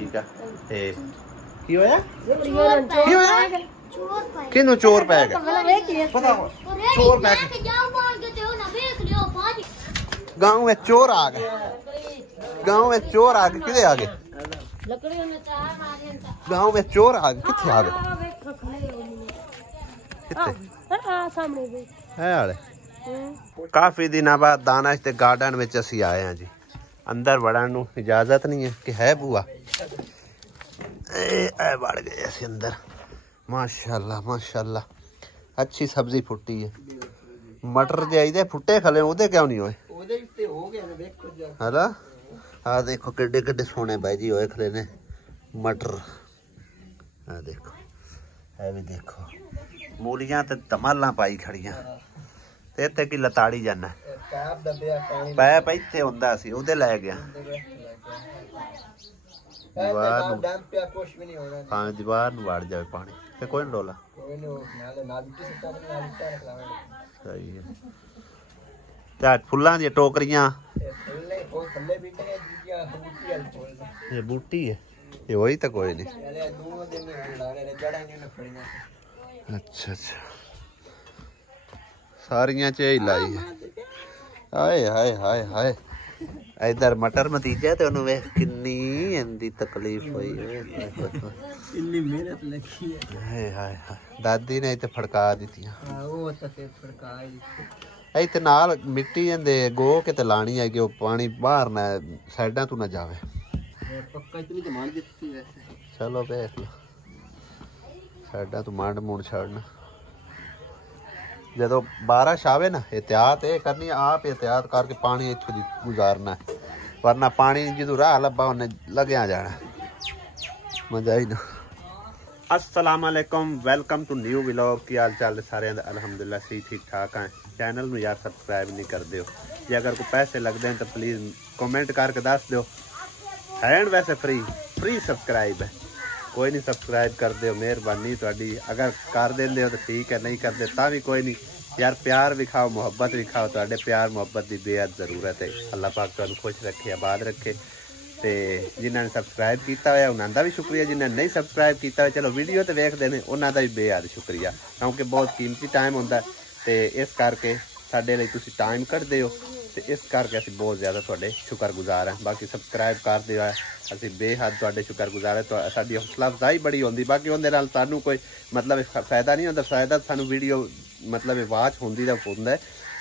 ठीक है ते की होया किनु चोर पै गया पता चोर पै गया गांव में चोर आ गए गांव में चोर आ गए किधे आ गए गांव में चोर आ गए किथे आ गए किथे है आले काफी दिन बाद दाना ते गार्डन में असी आए हैं जी अंदर वड़न नूं इजाजत नहीं है कि है बुआ ए वड़ गए असी अंदर माशाल्लाह माशाल्लाह अच्छी सब्जी फुटी है मटर चाहिए फुटे खले ओदे क्यों नहीं होए है ना आ देखो किड्डे किड्डे सोने भाई जी होए खले ने मटर आ देखो है भी देखो मूलियां ते तमालां पाई खड़ियां ते इत्थे की लताड़ी जाना पैप इत्थे हुंदा सी ओदे ले गया दीवार पानी दीवार नूं वड़ जाए पानी ते कोई नहीं डोला सही है ते फुल्लां दी टोकरियां ये बूटी है ये वही तो कोई नहीं अच्छा अच्छा सारियां च ही लाई है हाय हाय हाय हाय इधर मटर मतीजा ते उन्हें वेख किन्नी इंदी तकलीफ हुई इन्नी मेहनत लगी है हाय हाय दादी ने इते फड़का दीतियां हां वो तो फिर फड़का ही इते नाल मिट्टी इंदे गो के ते लानी है कि वो पानी बाहर ना साइडां तो ना जावे पक्का इतनी तो मान देती वैसे चलो देख लो साइडां तो मांड मूंड छाड़ना जो बारिश आवे ना एहतियात ये करनी आप एहतियात करके पानी इत्थों दी गुजारना है वरना पानी जो राह लब्बा उन्हें लग्या जाना मजा ही ना। अस्सलाम वालेकुम वेलकम टू न्यू व्लॉग की हाल चाल सारे अल्हम्दुलिल्लाह सही ठीक ठाक हैं चैनल में यार सब्सक्राइब नहीं कर दो जे अगर कोई पैसे लगते हैं तो प्लीज़ कमेंट करके दस दो हैंड वैसे फ्री सब्सक्राइब है कोई नहीं सब्सक्राइब कर दो मेहरबानी थोड़ी अगर कर देंगे हो तो ठीक है नहीं करते ता भी कोई नहीं यार प्यार विखाओ मुहब्बत विखाओ थोड़े प्यार मुहब्बत की बेहद जरूरत है अल्लाह पाक तुहानू खुश रखे आबाद रखे तो जिन्होंने सब्सक्राइब किया हुआ उन्होंने का भी शुक्रिया जिन्होंने नहीं सब्सक्राइब किया चलो वीडियो तो वेखते हैं उन्होंने का भी बेहद शुक्रिया क्योंकि बहुत कीमती टाइम होंदा तो इस करके साडे लई तुसीं टाइम कढदे हो तो इस करके असीं बहुत ज़्यादा तुहाडे शुक्रगुजार हैं बाकी सब्सक्राइब कर दिओ असीं बेहद तुहाडे शुक्रगुजार है साडी हौसला अफजाई बड़ी होंदी बाकी उहदे नाल सानू कोई मतलब फायदा नहीं होंदा फायदा सानू वीडियो मतलब वाच होंदी दा हुंदा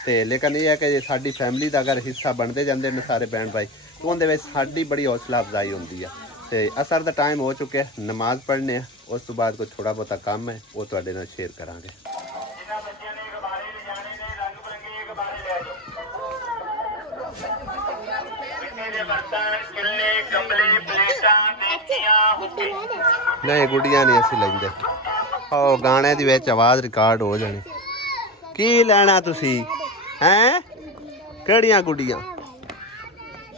ते लेकिन यह है कि साडी फैमिली का अगर हिस्सा बनते जाते हैं सारे बहन भाई तो उहदे विच साडी बड़ी हौसला अफजाई होंदी है तो असर का टाइम हो चुके नमाज पढ़ने उस तो बाद कोई थोड़ा बहुता काम है वो तुहाडे नाल शेयर करांगे। नहीं गुड़िया नहीं असी लेंदे ओ गाने दी विच आवाज रिकॉर्ड हो जानी की लेना तुसी हैं केड़ियां गुड्डियां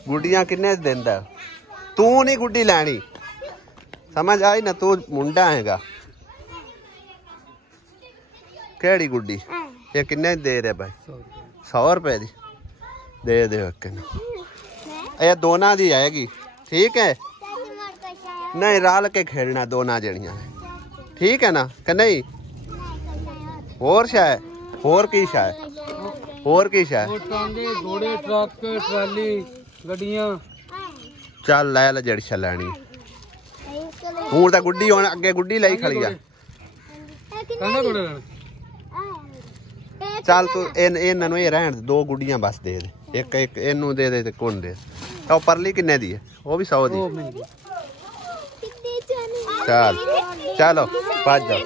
गुड्डियां किन्ने देंदा तू नहीं गुड्डी लैनी समझ आई ना तू मुंडा हैगा केड़ी गुड्डी ये किन्ने दे रहे भाई 100 रुपए दी दे दे ये दोना दी आएगी ठीक है नहीं रल के खेलना दोना जड़ियां ठीक है ना कि नहीं और शायद और की शायद और की शायद घोड़े ट्रक ट्राली गड्डियां चल लै लै जड़ी शा लैनी हूं तां गुड्डी हुण अगे गुड्डी लाई खड़ी आ चल तू इन्हां नूं रहण दो गुड्डियां बस दे दे एक एक इनू दे दे ते कौन दे तो परली किन्ने दी है वो भी 100 दी चल चलो भज जाओ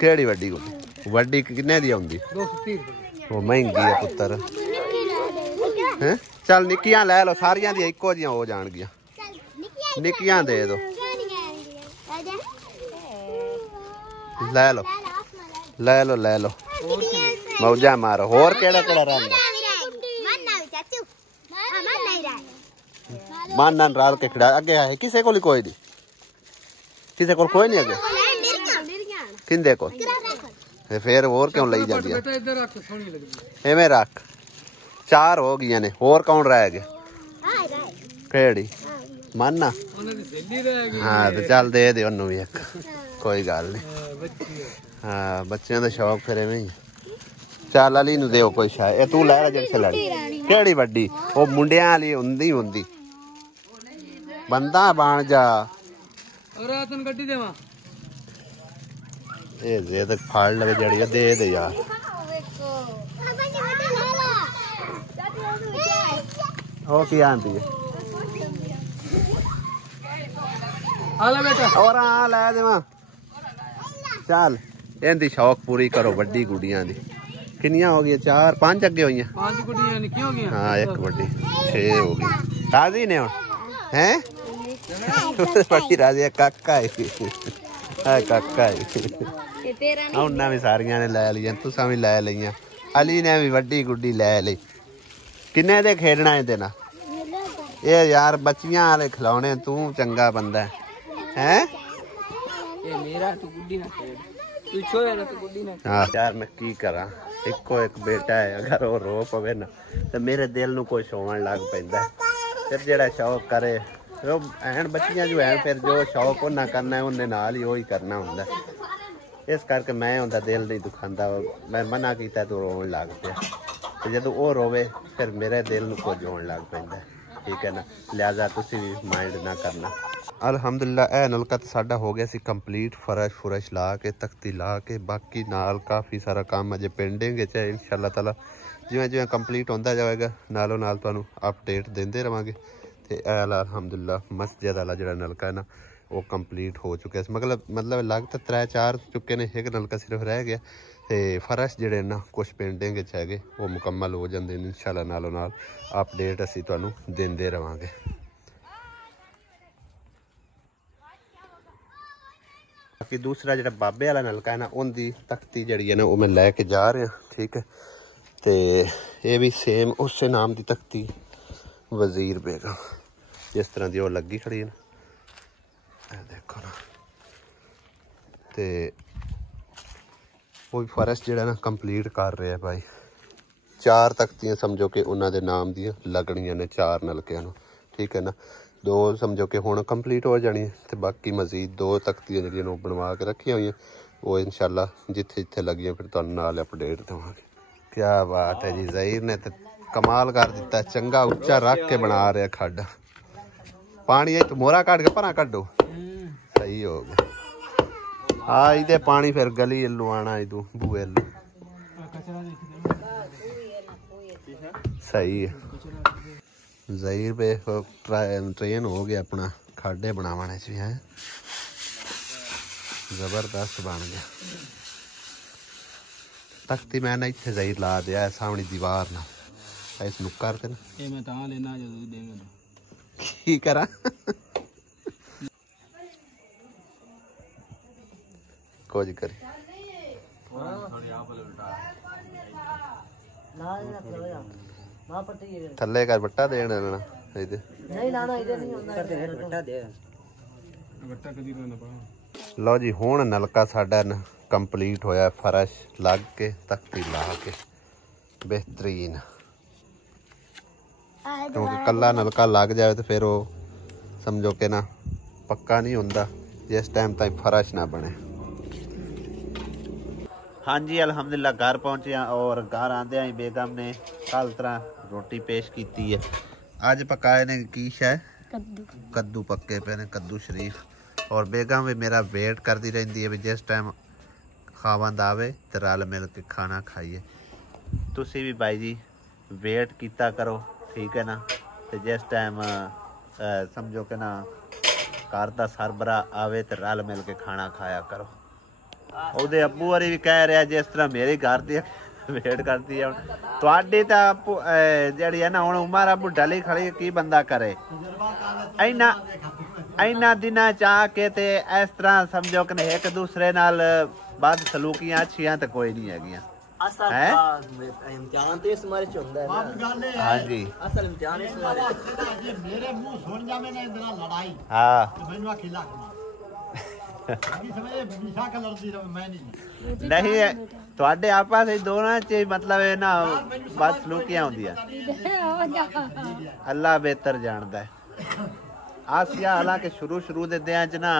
केड़ी वड्डी गुड्डी वड्डी किन्ने दी आउंदी 230 वो महंगी है पुत्तर हैं चल निक्कियां ले लो सारियां दी इक्को जियां हो जाणगियां निक्कियां दे दो ले लो ले लो ले लो मौजा मारो होर केड़ा केड़ा रंग मानन राल के खड़ा अगे है किसे को कोई नहीं किसे को कोई नहीं अगे किंदे को फिर और क्यों लई जांदी है एवें रख 4 हो गई ने और कौन रह गए केड़ी मन ना हाँ तो चल दे दे उन्होंने भी एक कोई गल नहीं हाँ बच्चों का शौक फिर इवें ही चल अली नूं देओ कोई शायद तू लै ला जेह्ड़ी लड़ी केड़ी वड्डी वो मुंडियां वाली हुंदी हुंदी बंदा बन जा ये तो फाड़ लगे जड़ी दे दे यार ओ की आंदी है और हाँ लै देवां चल इहदी शौक पूरी करो वड्डी गुड़ियां दी किन्नियां हो गई 4 5 अगे हुई 5 गुड़ियां निक्की हो गई हाँ एक वड्डी 6 हो गई राजी ने हुण हैं बड़ी राजी काका है काका है उन्हें भी सारिया ने लै लिया तुसा भी लै लिया अली ने भी वड्डी गुड्डी लै ली किन्ने दे खेडना है देना ये यार बच्चियां वाले खिलौने तू चंगा बंदा है मेरा तू गुड्डी ना खेड तू छोया ना तू गुड्डी ना हां यार मैं की करा इको एक बेटा है अगर वो रो पवे ना तो मेरे दिल नू कुछ होवन लग पैंदा फिर जेड़ा शौक करे वो एन बच्चियां जो हैं फिर जो शौक उन्हें करना है उन्हें नाल ही वही करना हुंदा इस करके मैं उनका दिल नहीं दुखांदा मैं मना किया तो रोन लग पिया जो वो रोवे फिर मेरे दिल नू कुछ होन लग पैंदा ठीक है ना लिहाजा तुसी भी माइंड ना करना अल्हम्दुलिल्लाह ए नलका तो साडा हो गया सी कंप्लीट फरश ला के तख्ती ला के बाकी नाल काफ़ी सारा काम अजे पेंडिंग है इंशाअल्लाह ताला जिवें जिवें कंप्लीट होंदा जाएगा नालों नाल तुहानू अपडेट देंदे रहांगे ते अल्हम्दुलिल्लाह मस्जिद वाला जिहड़ा नलका है ना वो कंप्लीट हो चुका है मतलब लग तो 3-4 चुके ने एक नलका सिर्फ रह गया तो फरश जिहड़े ना कुछ पेंडिंग है वो मुकम्मल हो जाते हैं इंशाअल्लाह नालों नाल अपडेट असीं तुहानू देंदे रहांगे। बाकी दूसरा जो बाबे वाला नलका है ना उनकी तख्ती जी है ना वो मैं लैके जा रहा ठीक है तो ये भी सेम उस नाम की तख्ती वजीर बेगम जिस तरह की वो लगी खड़ी है ना देखो ना तो वो भी फरश जो ना कंप्लीट कर रहे हैं भाई 4 तख्तियाँ समझो कि उन्होंने नाम दी लगनियां ने 4 नलकियां ठीक है ना 2 समझो कि हुण कंप्लीट हो जानी है तो बाकी मजीद 2 तख्तियां जो बनवा के रखी हुई वो इंशाअल्लाह जिथे जिथे लगियां फिर तुहानू नाल अपडेट देवांगे। क्या बात है जी ज़हीर ने तो कमाल कर दिता चंगा उच्चा रख के बना रहा खड्ड पानी तो मोरा कट के भरा कड्डो सही हो गया हाँ इधे पानी फिर गली एलू आना इदू बूए एलू सही है ज़हीर पे ट्रेन हो गया अपना खाडे बनाने से है जबरदस्त बन गया तख्ती मैं ना इतने ज़हीर ला दिया है सामने दीवार ना इस नुक्कर ते ना ये मैं तां लेना जो देंगे की करा कुछ करी थल्ले कर बट्टा देना ना नहीं लाना इधर नहीं होंदा बट्टा दे बट्टा कदी ना पा लो जी हुण नलका साडा ना कंप्लीट होया फरश लग के तख्ती ला के बेहतरीन क्योंकि कला नलका लग जाए तो फिर वो समझो कि ना पक्का नहीं होंदा जिस टाइम तक फरश ना बने। हाँ जी अल्हम्दुलिल्लाह घर पहुँचे और घर आंदे ही बेगम ने कल तरह रोटी पेश की है अज पकाए ने की है कद्दू पक्के पे ने कद्दू शरीफ और बेगम भी मेरा वेट करती रहती है भी जिस टाइम खावंद आवे तो रल मिल के खाना खाइए तुसी भी भाई जी वेट किया करो ठीक है ना तो जिस टाइम समझो कि ना घर का सरबरा आवे तो रल मिल के खाना खाया करो ਉਹਦੇ ਅੱਬੂ ਵਾਰੀ ਵੀ ਕਹਿ ਰਿਹਾ ਜਿਸ ਤਰ੍ਹਾਂ ਮੇਰੀ ਘਰ ਦੀ ਵੇਟ ਕਰਦੀ ਹੈ ਤੁਹਾਡੀ ਤਾਂ ਜਿਹੜੀ ਹੈ ਨਾ ਹੁਣ ਉਮਰ ਅੱਬੂ ਢਲੀ ਖੜੀ ਕੀ ਬੰਦਾ ਕਰੇ ਇੰਨਾ ਦਿਨਾਂ ਚ ਆ ਕੇ ਤੇ ਇਸ ਤਰ੍ਹਾਂ ਸਮਝੋ ਕਿ ਇੱਕ ਦੂਸਰੇ ਨਾਲ ਬਾਦ ਸਲੂਕੀਆਂ ਅੱਛੀਆਂ ਤਾਂ ਕੋਈ ਨਹੀਂ ਹੈਗੀਆਂ ਹੈ ਇਮਤਿਹਾਨ ਤੇ ਇਸ ਮਾਰੇ ਚ ਹੁੰਦਾ ਹੈ ਹਾਂਜੀ ਅਸਲ ਇਮਤਿਹਾਨ ਇਸ ਮਾਰੇ ਮੇਰੇ ਮੂੰਹ ਸੁਣ ਜਾਵੇ ਨਾ ਇੰਦਰਾ ਲੜਾਈ ਹਾਂ ਮੈਨੂੰ ਆਖੀ ਲੱਗ नहीं थोड़े आपस दोनों च मतलब ना बद सलूकियां होंदियां अल्लाह बेहतर जानता है आसिया हालांकि शुरू दे दियां च ना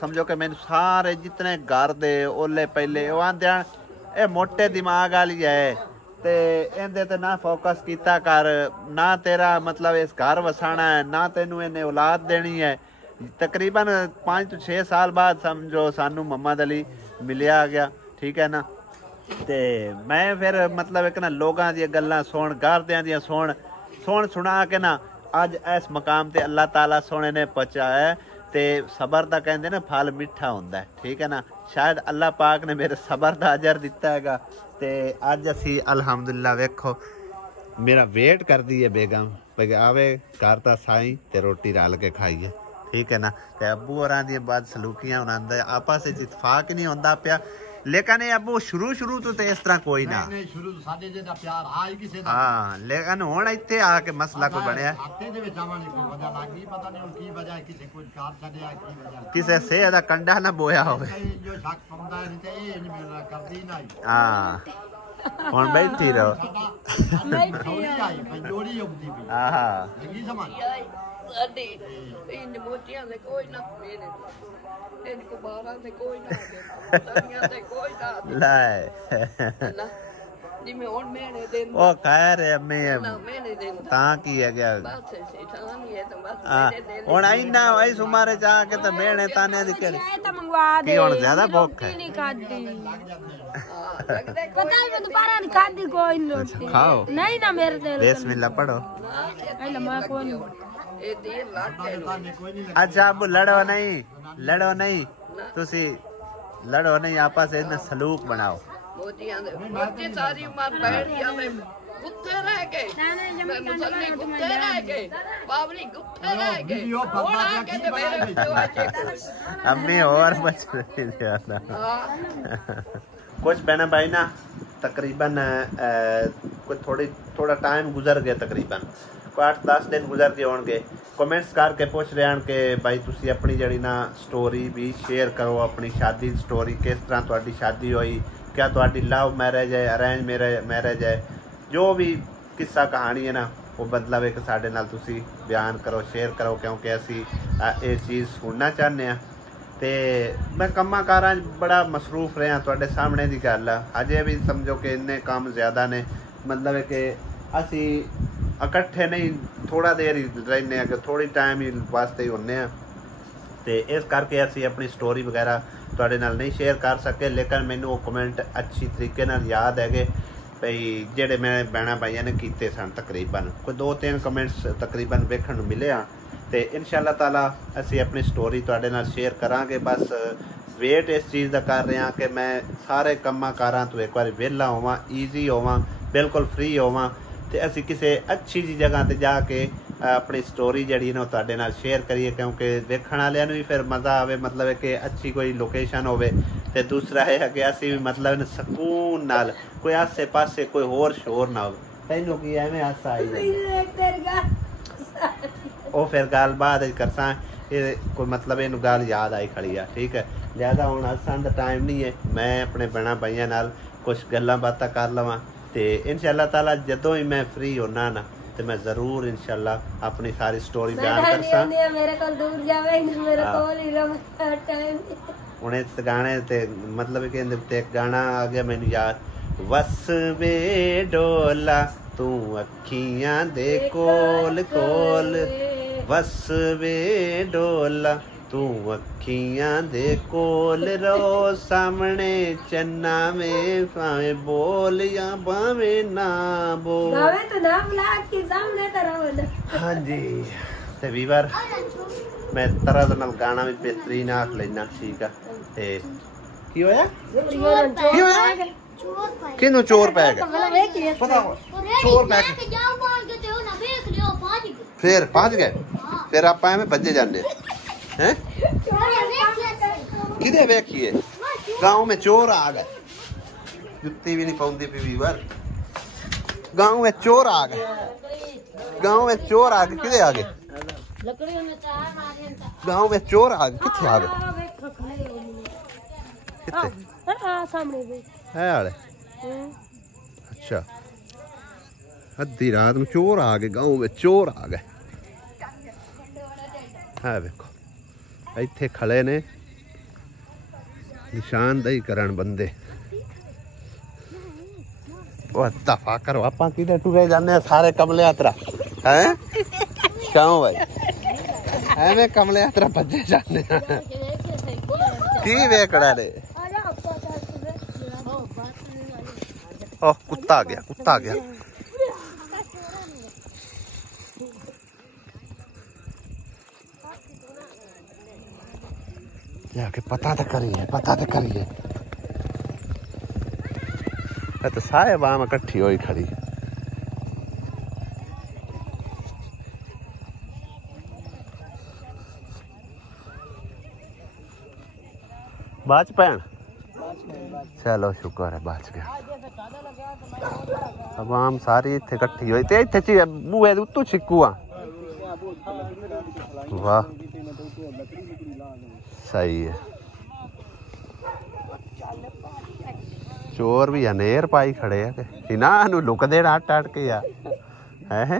समझो कि मैंने सारे जितने घर दे ओले पहले वो आंदे ए मोटे दिमाग वाली है ते इहदे ते ना फोकस कीता कर ना तेरा मतलब इस घर वसाना है ना तेनू इन्हें औलाद देनी है। तकरीबन 5 to 6 साल बाद समझो सानू मोहम्मद अली मिलिया गया ठीक है ना। ते मैं फिर मतलब एक ना लोगां दी गल्लां सुन घरदियां दी सुन सुना के ना अज इस मकाम ते अल्लाह ताला सोने ने पहुंचाया ते सबर दा कहंदे ना फल मिठा हुंदा है ठीक है ना। शायद अल्लाह पाक ने मेरे सबर दा अजर दिता हैगा ते अज असी अल्हम्दुलिल्लाह वेखो मेरा वेट कर दी है बेगम भाई आवे घर दा साईं ते रोटी रल के खाइए ठीक है ना। ते अबू होरां दी बाद सलूकियां होंदा आपस विच इतफाक नहीं होंदा पिया लेकिन अबू शुरू तो इस तरह कोई ना शुरू साडे जेदा प्यार आज किसे दा हां लेकिन हुण इत्थे आके मसला कोई बनया हफ्ते दे विच आवां कोई वजह लागी पता नहीं की वजह किसे कोई कार छड्या की वजह किसे से दा कंडा ना बोया होवे जो शक पंदा है ते ए नहीं मेरा करदी ना हां हुण बैठी रहो बैठी आई पंजोड़ी उगदी भी हां लगी समझ साडे इन मोटियां दे कोई ना मेरे इनको 12 ते कोई ना दे तनिया ते कोई ना ले ना जिमें हुन मैंने दिन ओ कह रे अम्मी ना मैंने दिन ता की है गया बस शैतान ही है तो बस मेरे दिन हुन आई ना आई सुमारे जा के तो मैंने ताने दी के तो मंगवा दे की हुन ज्यादा भूख है नहीं खादी पता है मैं दोबारा नहीं खादी कोई रोटी खाओ नहीं ना मेरे दिल बिस्मिल्लाह पढ़ो आई मैं कोई अच्छा अब लड़ो नहीं तुसी लड़ो नहीं आपस में सलूक बनाओ सारी उम्र बैठ गया मैं गुत्थे रह गए मैं मुसल्ली गुत्थे रह गए बाबरी गुत्थे रह गए और आके ते मेरे अम्मी और बच रही ज्यादा कुछ बहना भाई ना तकरीबन कोई थोड़ा टाइम गुजर गया तकरीबन 8-10 दिन गुजर के होंगे कमेंट्स करके पूछ रहे हैं कि भाई तुसी अपनी जड़ी ना स्टोरी भी शेयर करो अपनी शादी स्टोरी किस तरह तुहाडी शादी हुई क्या तुहाडी लव मैरिज है अरेंज मैरिज है जो भी किस्सा कहानी है ना वो मतलब एक साडे नाल तुसी बयान करो शेयर करो क्योंकि असी ये चीज़ सुनना चाहते हैं। तो मैं कम्मा कारां बड़ा मसरूफ रहा तुहाडे सामने की गल है अजे भी समझो कि इन्ने काम ज़्यादा ने मतलब कि असी इकट्ठे नहीं थोड़ा देर ही रहने अगर थोड़ी टाइम ही वास्ते ही होने तो इस करके असी अपनी स्टोरी वगैरह तुहाडे नाल नहीं शेयर कर सके लेकिन मैनू वो कमेंट अच्छी तरीके नाल याद है भाई जेडे मैं बहना भाइयों ने किए सन तकरीबन कोई 2-3 कमेंट्स तकरीबन वेखण नूं मिले तो इंशाअल्लाह ताला असी अपनी स्टोरी तुहाडे नाल शेयर करांगे। बस वेट इस चीज़ का कर रहे हैं कि मैं सारे कम्मां कारां तो एक बार वेला होवां ईजी होवां बिल्कुल फ्री होवां ते असी किसी अच्छी जी जगह ते जाके अपनी स्टोरी जड़ी ना तुहाडे नाल शेयर करिए क्योंकि देखण वालियां नूं भी फिर मज़ा आवे मतलब कि अच्छी कोई लोकेशन होवे ते दूसरा है कि असी भी मतलब सकून नाल कोई आसे पासे कोई होर शोर ना हो तैनूं की एवें हासा आई जाए ओ फिर गल बाद करसा कोई मतलब इनू गल याद आई खड़ी है ठीक है लिहाजा हुण हसन दा टाइम नहीं है मैं अपने बहना भाइयों नाल कुछ गल्लां बातां कर लवां ते इंशाअल्लाह ताला जदों ही मैं फ्री होना ना तो मैं जरूर इंशाअल्लाह अपनी सारी स्टोरी बयान करसा मेरे को दूर जावे मेरे कोल ही रहे टाइम हुण इस गाने ते मतलब कि इहदे ते एक गाना आ गया मैनू याद वस वे डोला तू अखियां दे कोल कोल वस वे डोला तू अखियां दे कोल रो सामने चन्ना में भावें बोल या भावें ना बोल भावें तो ना बुला के सामने करो हाँ जी ते वीवर मैं तरह नाल गाना भी बेहतरीन आख लेना ठीक है ते की होया की होया किनु चोर पै गए पता चोर पै गए फिर पहुंच गए फिर आप में बच्चे जाने हैं किधे वेखिए गांव में चोर आ गए जुत्ती भी नहीं पाउंदी पी वीवर गांव में चोर आ गए गांव में चोर आ गए किधे आ गए गांव में चोर आ गए किथे आ गए किथे सामने है आले अच्छा अद्धी रात में चोर आ गए गांव में चोर आ गए है देखो इत्थे खड़े ने निशानदेही करन बंदे। दफा करो आप किधर टुरे जाने सारे कमले यात्रा हैं क्यों भाई एवं कमले यात्रा भजे जाने की वेकड़ा ने। ओह कुत्ता आ गया कुत्ता आ गया। जाके पता तो करिए तो सारे बाम इकट्ठी हुई खड़ी। बच पैन चलो शुक्र है बच गया। आवाम सारी इत्थे इकट्ठी हुई ते इत्थे बूहे दे उत्तों छिक्कू आ। वाह सही है। चोर भी अनेर पाई खड़े है ना लुक देना अट अट के है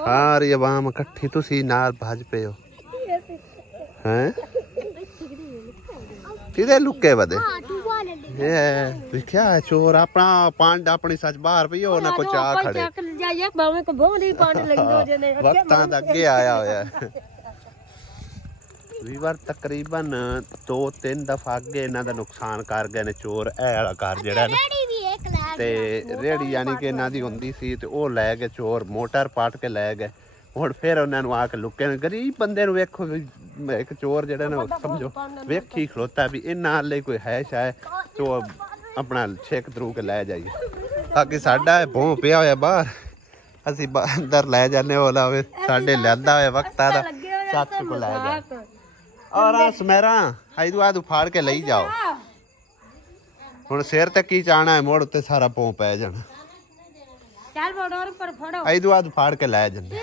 सारी आवाम इकट्ठी तुसी नाल भज पे हो हैं किधे लुके बदे देखा है चोर अपना पांड अपनी सच बाहर पई हो ना कुछ आ खड़े वक्तां दा अगे आया होया वीवर तकरीबन 2-3 दफा अगे इन्हां दा नुकसान कर गए ने चोर। ऐ वाला घर जेड़ा ना ते रेहड़ी यानी कि इन्हां दी हुंदी सी ते ओह लै गए चोर मोटर पाट के लै गए। हुण फिर उन्हां नूं आके लुके ने गरीब बंदे नूं वेखो एक चोर जेड़ा ना समझो वेखी खलोता भी इन्हां हाले कोई है शायद तो अपना छेक थरू के लै जाइए। बाकी साडा भों पिया होया बाहर असीं अंदर लै जाने वाला होवे साडे लैंदा होया वक्त दा चक को लै जा और सुमेरा इधू आदू फाड़ के ले जाओ। हुण सिर ते की चाहना है मोड़ उत्ते सारा भों पै जाना। चल मोड़ पर फड़ो इधू आदू फाड़ के लै जंदे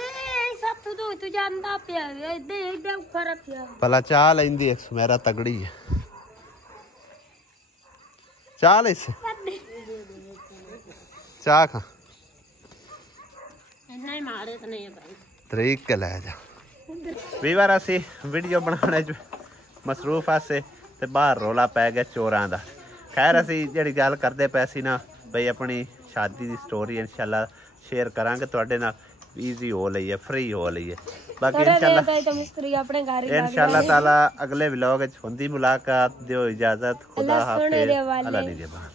तू जानदा पिया इधर ऊपर रखिया भला चाह लेंदी एक सुमेरा तगड़ी है चाल इस चाह खा नहीं मारे तो नहीं है भाई तरीक के लै जा। वीवर असी वीडियो बनाने च मसरूफ आसे ते बाहर रौला पै गया चोरां दा। खैर असी जिहड़ी गल करदे पए सी ना बई अपनी शादी दी स्टोरी इंशाल्लाह शेयर करांगे तुहाडे नाल ईजी हो लई है फ्री हो लई है। बाकी इंशाल्लाह ताला अगले व्लॉग च हुंदी मुलाकात। दियो इजाजत खुदा हाफिज अल्लाह निगहबान।